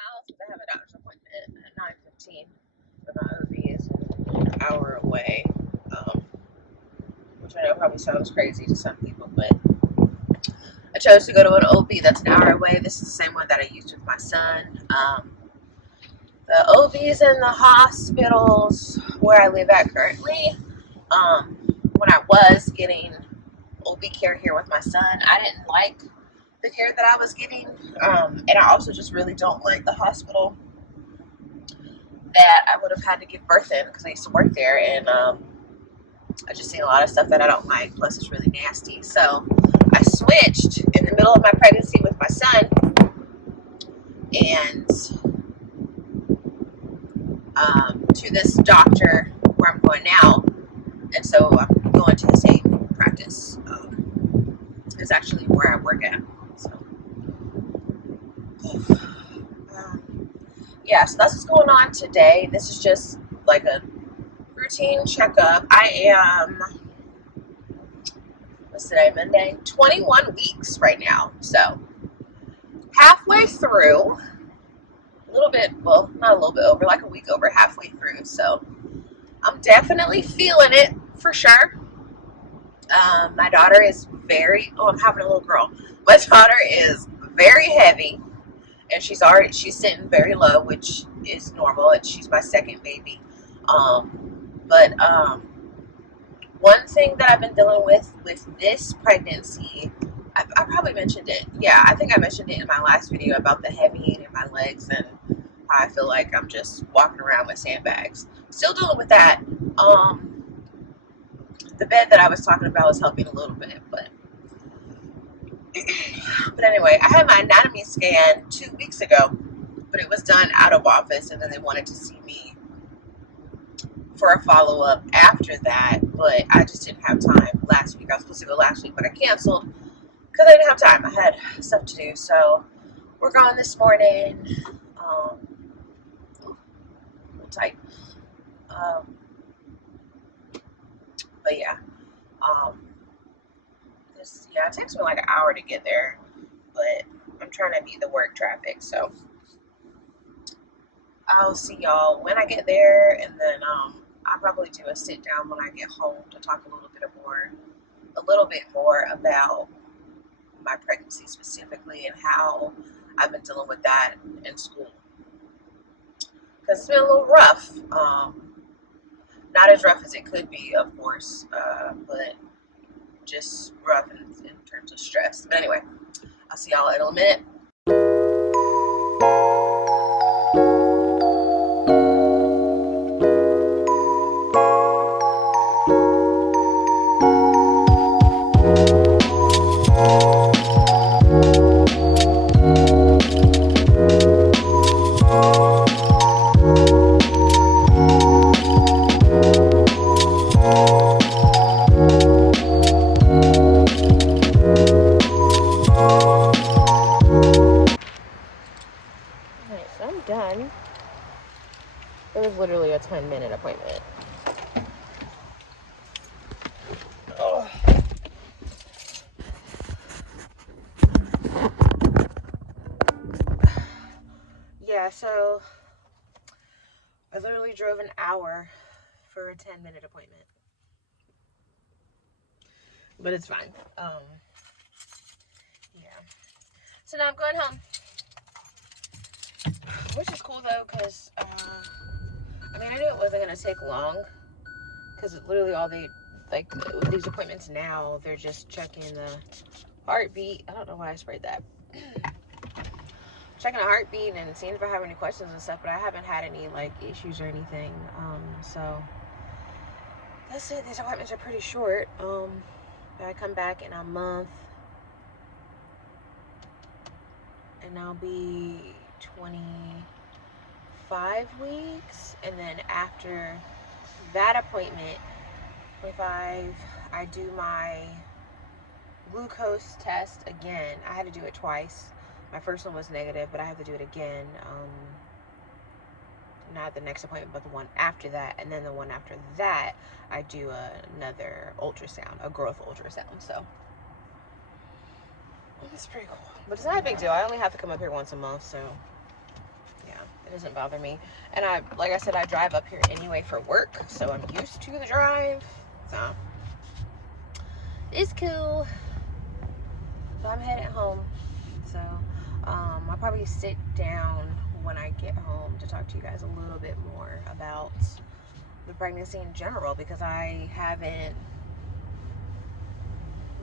house. I have a doctor's appointment at 9:15 for my OB is an hour away, which I know probably sounds crazy to some people, but I chose to go to an OB that's an hour away. This is the same one that I used with my son. The OBs in the hospitals where I live at currently, when I was getting OB care here with my son, I didn't like the care that I was getting, and I also just really don't like the hospital that I would have had to give birth in because I used to work there, and I just seen a lot of stuff that I don't like. Plus, it's really nasty. So I switched in the middle of my pregnancy with my son, and to this doctor where I'm going now, and so I'm going to the same practice. It's actually where I work at. So, yeah, so that's what's going on today. This is just like a routine checkup. I am, what's today, Monday? 21 weeks right now. So, halfway through, a little bit, well, not a little bit over, like a week over, halfway through. So, I'm definitely feeling it for sure. My daughter is I'm having a little girl. My daughter is very heavy, and she's sitting very low, which is normal, and she's my second baby. But one thing that I've been dealing with this pregnancy, I probably mentioned it. Yeah, I think I mentioned it in my last video about the heavy in my legs and how I feel like I'm just walking around with sandbags. Still dealing with that. The bed that I was talking about was helping a little bit, but anyway, I had my anatomy scan 2 weeks ago, but it was done out of office, and then they wanted to see me for a follow-up after that, but I just didn't have time last week. I was supposed to go last week, but I canceled because I didn't have time. I had stuff to do, so we're going this morning. Tight. But yeah, it takes me like an hour to get there, but I'm trying to beat the work traffic, so I'll see y'all when I get there, and then I'll probably do a sit down when I get home to talk a little bit more about my pregnancy specifically and how I've been dealing with that in school, because it's been a little rough. Not as rough as it could be, of course, but just rough in terms of stress. But anyway, I'll see y'all in a minute. I'm done. It was literally a 10-minute appointment. Oh. Yeah, so I literally drove an hour for a 10-minute appointment. But it's fine. Yeah. So now I'm going home. Which is cool though, because I knew it wasn't going to take long, because literally all with these appointments now, they're just checking the heartbeat. I don't know why I sprayed that. Checking the heartbeat and seeing if I have any questions and stuff, but I haven't had any issues or anything. So that's it. These appointments are pretty short. I come back in a month, and I'll be 25 weeks, and then after that appointment, 25, I do my glucose test again. I had to do it twice. My first one was negative, but I have to do it again. Not the next appointment, but the one after that, and then the one after that, I do another ultrasound, a growth ultrasound. So it's pretty cool, but it's not a big deal. I only have to come up here once a month, so It doesn't bother me. And like I said, I drive up here anyway for work, so I'm used to the drive. So it's cool. So I'm headed home. So I'll probably sit down when I get home to talk to you guys a little bit more about the pregnancy in general, because I haven't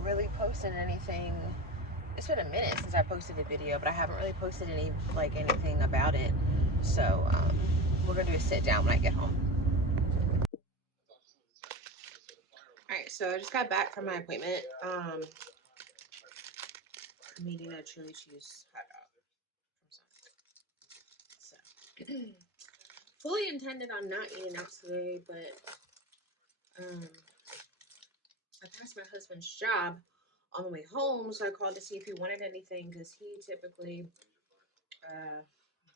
really posted anything. It's been a minute since I posted a video, but I haven't really posted anything about it. So we're gonna do a sit down when I get home. Alright, so I just got back from my appointment. I'm eating a chili cheese hot dog from Sonic. So fully intended on not eating out today, but I passed my husband's job on the way home, so I called to see if he wanted anything, because he typically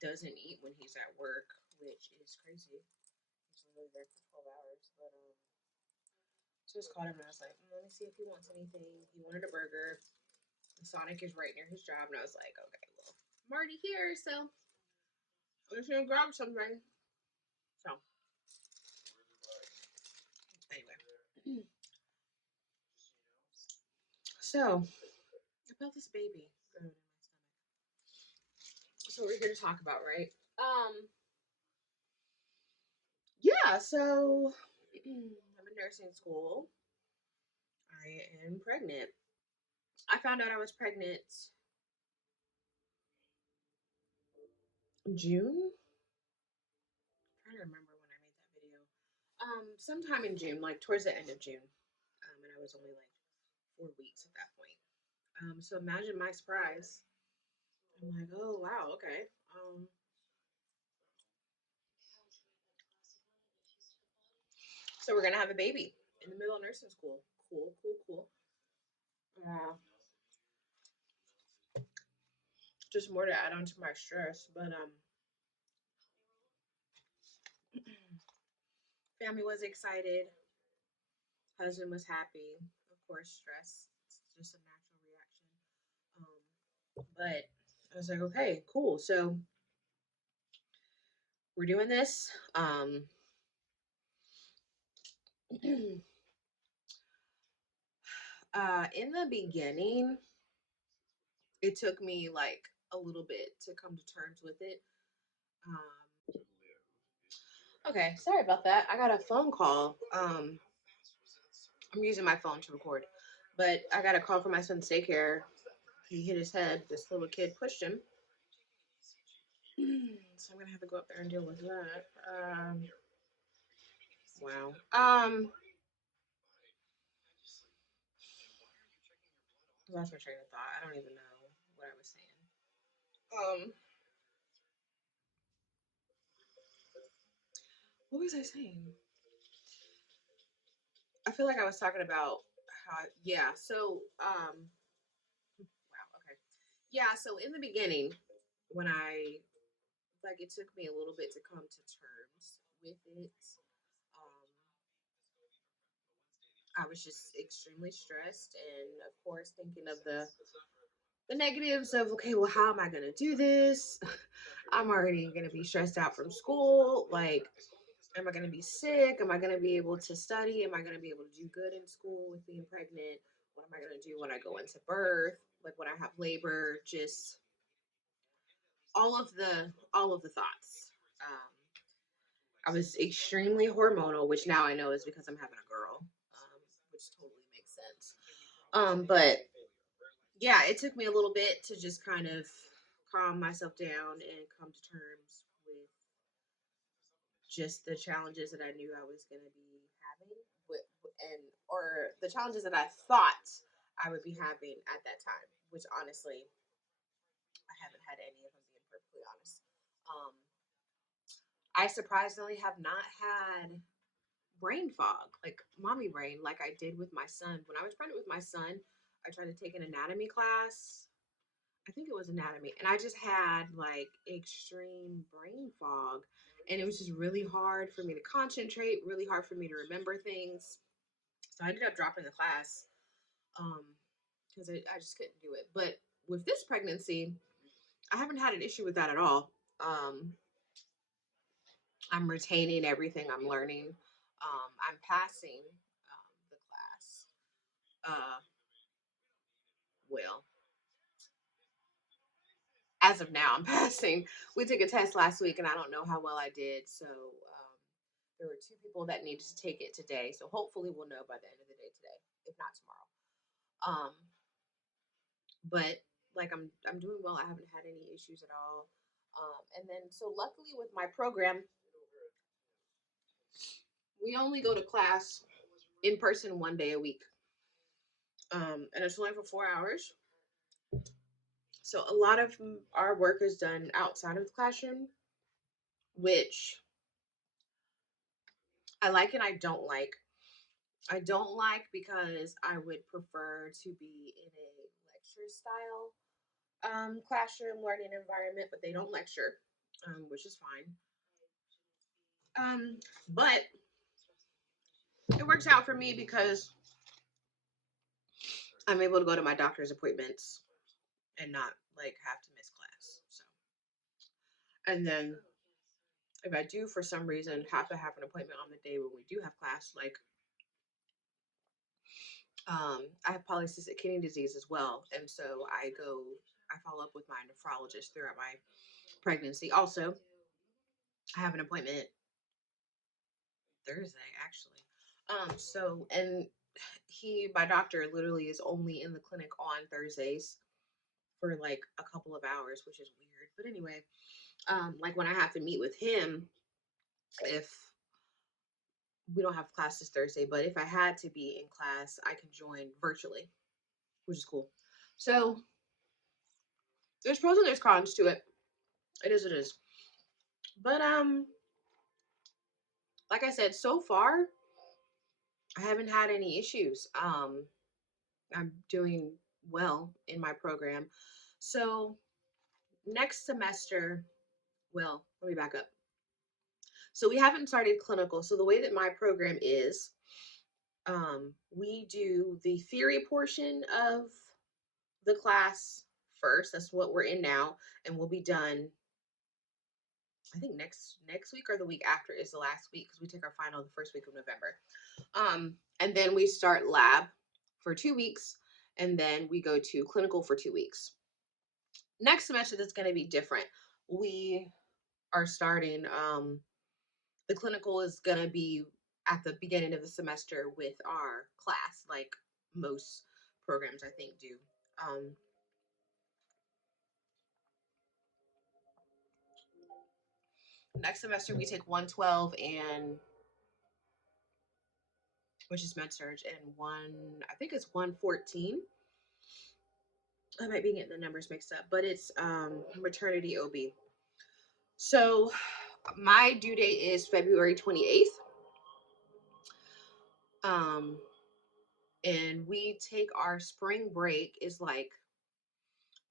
doesn't eat when he's at work, which is crazy. He's only there for 12 hours, but so I just called him and I was like, let me see if he wants anything. He wanted a burger. The Sonic is right near his job, and I was like, okay, well, I'm already here, so I'm just gonna grab something. Anyway, so about this baby growing in my stomach. That's what we're here to talk about, right? Yeah. So I'm in nursing school. I am pregnant. I found out I was pregnant in June. I'm trying to remember when I made that video. Sometime in June, like towards the end of June. And I was only like 4 weeks at that point. So imagine my surprise. I'm like, oh wow, okay. So we're gonna have a baby in the middle of nursing school. Cool, cool, cool. Uh, just more to add on to my stress, but family was excited. Husband was happy. Of course, stress. It's just a natural reaction. But I was like, okay, cool. So we're doing this. In the beginning, it took me like a little bit to come to terms with it. Okay, sorry about that. I got a phone call. I'm using my phone to record, but I got a call from my son's daycare. He hit his head. This little kid pushed him. So I'm gonna have to go up there and deal with that. Wow. Lost my train of thought. I don't even know what I was saying. What was I saying? I feel like I was talking about how. Yeah. So wow. Okay. Yeah. So in the beginning, when it took me a little bit to come to terms with it. Um, I was just extremely stressed, and of course, thinking of the negatives of, okay, well, how am I gonna do this? I'm already gonna be stressed out from school. Like, am I gonna be sick? Am I gonna be able to study? Am I gonna be able to do good in school with being pregnant? What am I gonna do when I go into birth? Like when I have labor? Just all of the thoughts. I was extremely hormonal, which now I know is because I'm having a girl, which totally makes sense. But yeah, it took me a little bit to just kind of calm myself down and come to terms with just the challenges that I knew I was going to be having, or the challenges that I thought I would be having at that time, which honestly I haven't had any of them, being perfectly honest. Um, I surprisingly have not had brain fog, like mommy brain, like I did with my son. When I was pregnant with my son, I tried to take an anatomy class. I think it was anatomy, and I just had like extreme brain fog, and it was just really hard for me to concentrate, really hard for me to remember things. So I ended up dropping the class because I just couldn't do it. But with this pregnancy, I haven't had an issue with that at all. I'm retaining everything I'm learning. I'm passing the class. Uh, well, as of now, I'm passing. We took a test last week, and I don't know how well I did. So there were two people that needed to take it today. So hopefully, we'll know by the end of the day today, if not tomorrow. But like I'm doing well. I haven't had any issues at all. And then so luckily with my program, we only go to class in person 1 day a week. And it's only for 4 hours. So a lot of our work is done outside of the classroom, which I like and I don't like. I don't like because I would prefer to be in a lecture style classroom learning environment, but they don't lecture, which is fine. But it works out for me because I'm able to go to my doctor's appointments and not like have to miss class. So, and then if I do for some reason have to have an appointment on the day when we do have class, like I have polycystic kidney disease as well, and so I follow up with my nephrologist throughout my pregnancy. Also, I have an appointment Thursday actually. So and my doctor literally is only in the clinic on Thursdays for like a couple of hours, which is weird. But anyway, like when I have to meet with him, if we don't have classes Thursday, but if I had to be in class, I can join virtually, which is cool. So there's pros and there's cons to it. It is what it is. But like I said, so far I haven't had any issues. I'm doing well in my program. So next semester, well, let me back up. So we haven't started clinical. So the way that my program is, we do the theory portion of the class first. That's what we're in now, and we'll be done. I think next week or the week after is the last week because we take our final the first week of November. And then we start lab for 2 weeks, and then we go to clinical for 2 weeks. Next semester, that's going to be different. We are starting. The clinical is going to be at the beginning of the semester with our class, like most programs I think do. Um, Next semester we take 112 and which is med surge and I think it's 114. I might be getting the numbers mixed up, but it's maternity OB. So my due date is February 28th. Um and we take our spring break is like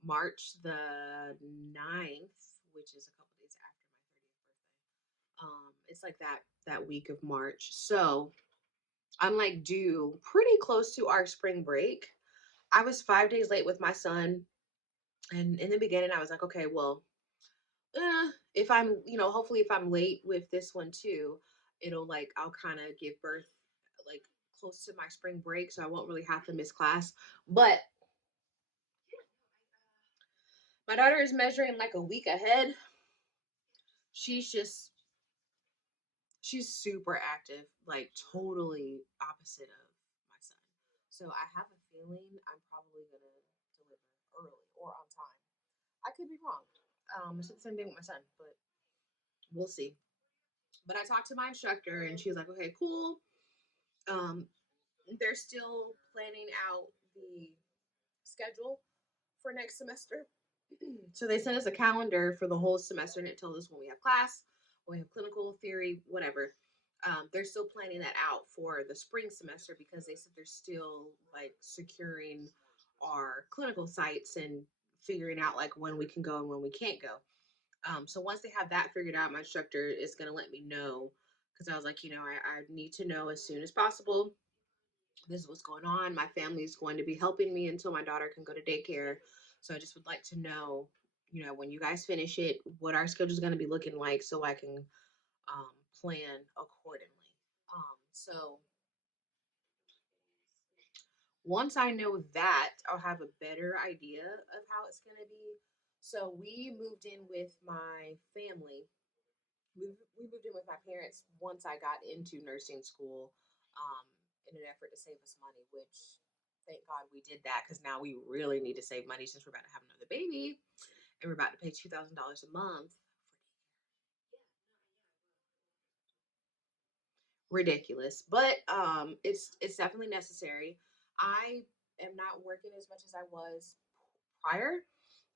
March the 9th, which is a couple days after my 30th birthday. It's like that week of March. So I'm like due pretty close to our spring break. I was 5 days late with my son. And in the beginning, I was like, okay, well, if I'm, hopefully if I'm late with this one too, it'll like, I'll kind of give birth like close to my spring break. So I won't really have to miss class. But my daughter is measuring like a week ahead. She's just, she's super active, like totally opposite of my son. So I have a feeling I'm probably going to deliver early or on time. I could be wrong. It's the same thing with my son, but we'll see. But I talked to my instructor and she was like, okay, cool. Um, they're still planning out the schedule for next semester. So they sent us a calendar for the whole semester and it tells us when we have class, when we have clinical theory, whatever. They're still planning that out for the spring semester because they said they're still like securing our clinical sites and figuring out like when we can go and when we can't go. So once they have that figured out, my instructor is going to let me know because I was like, I need to know as soon as possible. This is what's going on. My family is going to be helping me until my daughter can go to daycare. So I just would like to know, when you guys finish it, what our schedule is going to be looking like so I can plan accordingly. So once I know that, I'll have a better idea of how it's going to be. So we moved in with my family. We moved in with my parents once I got into nursing school, in an effort to save us money, which thank God we did that because now we really need to save money since we're about to have another baby and we're about to pay $2,000 a month. Ridiculous, but it's definitely necessary. I am not working as much as I was prior.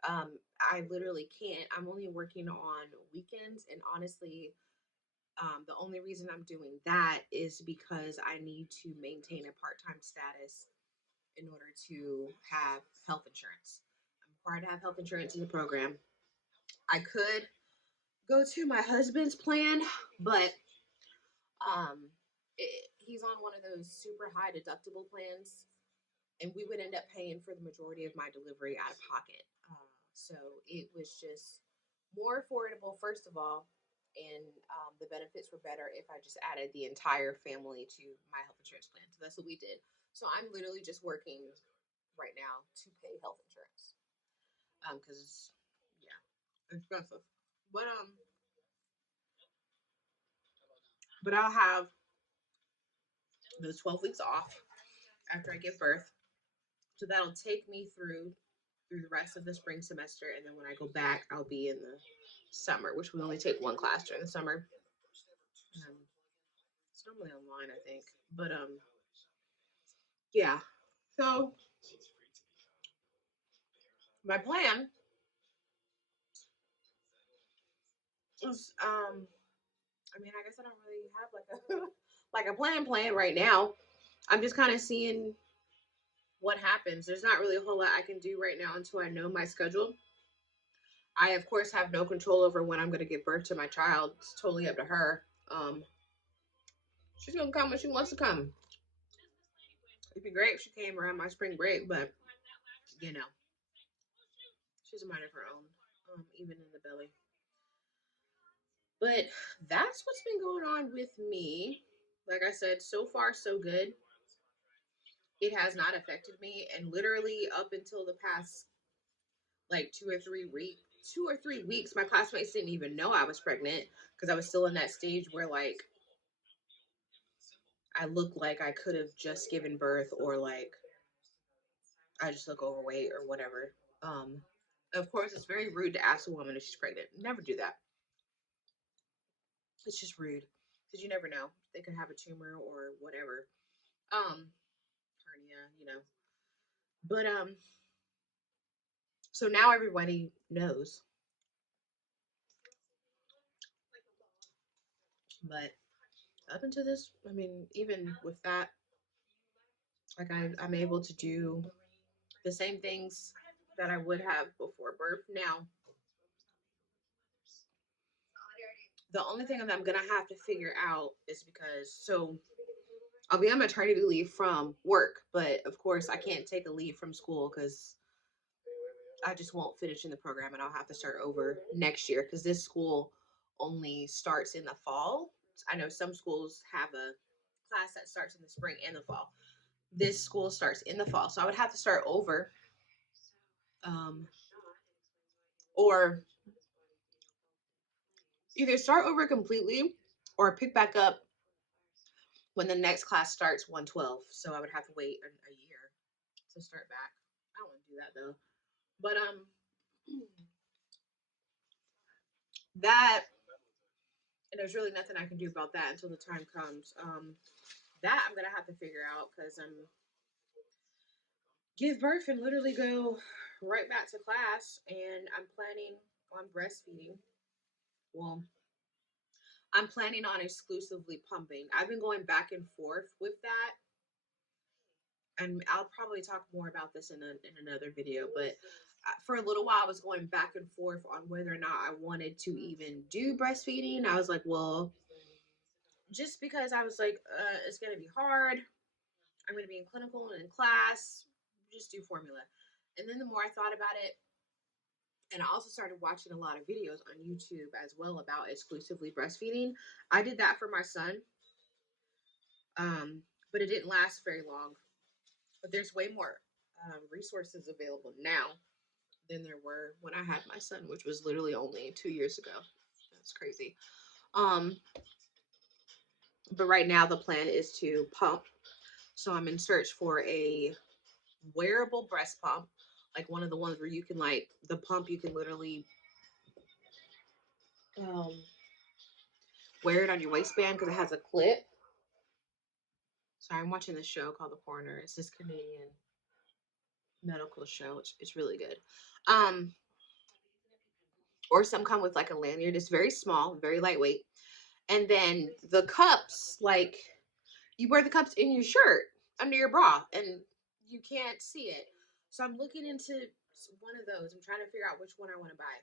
I literally can't. I'm only working on weekends, and honestly, the only reason I'm doing that is because I need to maintain a part-time status in order to have health insurance. I'm required to have health insurance in the program. I could go to my husband's plan, but um, he's on one of those super high deductible plans, and we would end up paying for the majority of my delivery out of pocket. So it was just more affordable, first of all, and the benefits were better if I just added the entire family to my health insurance plan. So that's what we did. So I'm literally just working right now to pay health insurance because yeah, it's expensive. But I'll have the 12 weeks off after I give birth, so that'll take me through the rest of the spring semester, and then when I go back, I'll be in the summer, which we only take one class during the summer. Um, it's normally online, I think, but yeah. So my plan is, I mean, I guess I don't really have like a like a plan right now. I'm just kind of seeing what happens. There's not really a whole lot I can do right now until I know my schedule. I of course have no control over when I'm going to give birth to my child. It's totally up to her. Um, she's gonna come when she wants to come. It'd be great if she came around my spring break, but you know, she's a mind of her own, even in the belly. But that's what's been going on with me. Like I said, so far so good. It has not affected me, and literally up until the past like 2 or 3 weeks, my classmates didn't even know I was pregnant because I was still in that stage where like I look like I could have just given birth, or like I just look overweight or whatever. Um, of course, it's very rude to ask a woman if she's pregnant. Never do that. It's just rude because you never know. They could have a tumor or whatever. Hernia, you know. But so now everybody knows. But up until this, I mean, even with that, like I'm able to do the same things that I would have before birth. Now, the only thing that I'm gonna have to figure out is because so I'll be on maternity leave from work, but of course I can't take a leave from school because I just won't finish in the program and I'll have to start over next year because this school only starts in the fall. I know some schools have a class that starts in the spring and the fall. This school starts in the fall, so I would have to start over, um, or either start over completely or pick back up when the next class starts 112. So I would have to wait a year to start back. I don't want to do that though. But that, and there's really nothing I can do about that until the time comes. That I'm gonna have to figure out because I'm give birth and literally go right back to class, and I'm planning on breastfeeding. Well, I'm planning on exclusively pumping. I've been going back and forth with that, and I'll probably talk more about this in another video. But for a little while, I was going back and forth on whether or not I wanted to even do breastfeeding. I was like, well, just because I was like, it's gonna be hard. I'm gonna be in clinical and in class. Just do formula. And then the more I thought about it, And I also started watching a lot of videos on YouTube as well about exclusively breastfeeding. I did that for my son, but it didn't last very long. But there's way more resources available now than there were when I had my son, which was literally only 2 years ago. That's crazy. But right now the plan is to pump. So I'm in search for a wearable breast pump, like one of the ones where you can like the pump you can literally wear it on your waistband because it has a clip. So I'm watching this show called The Coroner. It's this Canadian medical show. It's really good. Or some come with like a lanyard. It's very small, very lightweight. And then the cups, like you wear the cups in your shirt under your bra and you can't see it. So I'm looking into one of those. I'm trying to figure out which one I want to buy.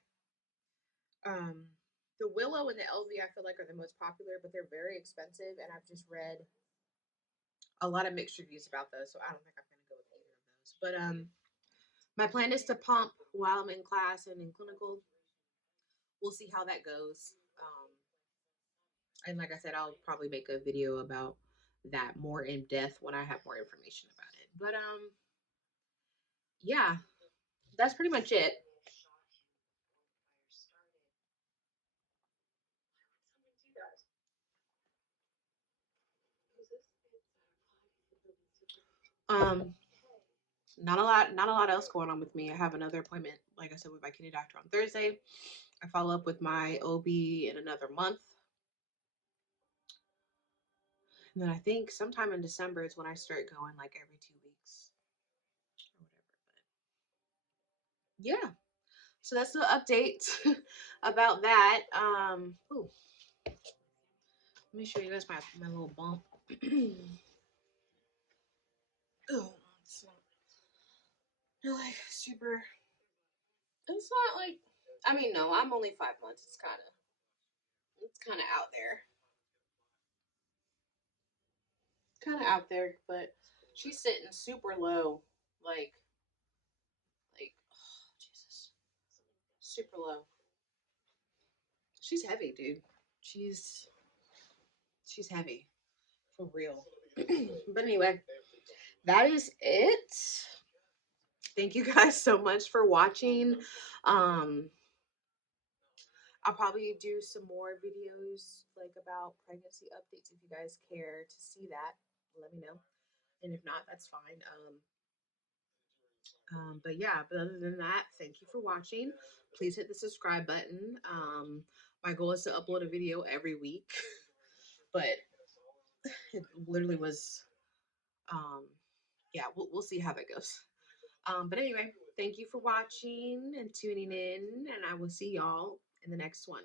The Willow and the LV I feel like are the most popular, but they're very expensive, and I've just read a lot of mixed reviews about those, so I don't think I'm gonna go with either of those. But my plan is to pump while I'm in class and in clinical. We'll see how that goes. And like I said, I'll probably make a video about that more in depth when I have more information about it. But yeah, that's pretty much it. Um, not a lot else going on with me. I have another appointment, like I said, with my kidney doctor on Thursday. I follow up with my OB in another month. And then I think sometime in December is when I start going like every 2 weeks or whatever. But yeah. So that's the update about that. Ooh, let me show you guys my little bump. Oh, it's not like super. It's not like. I mean, no, I'm only 5 months. It's kind of out there. Kind of out there, but she's sitting super low, like, oh, Jesus, super low. She's heavy, dude. She's she's heavy for real. But anyway, that is it. Thank you guys so much for watching. Um, I'll probably do some more videos like about pregnancy updates if you guys care to see that. Let me know. And if not, that's fine. But yeah, but other than that, thank you for watching. Please hit the subscribe button. My goal is to upload a video every week, but it literally was, yeah, we'll see how that goes. But anyway, thank you for watching and tuning in, and I will see y'all in the next one.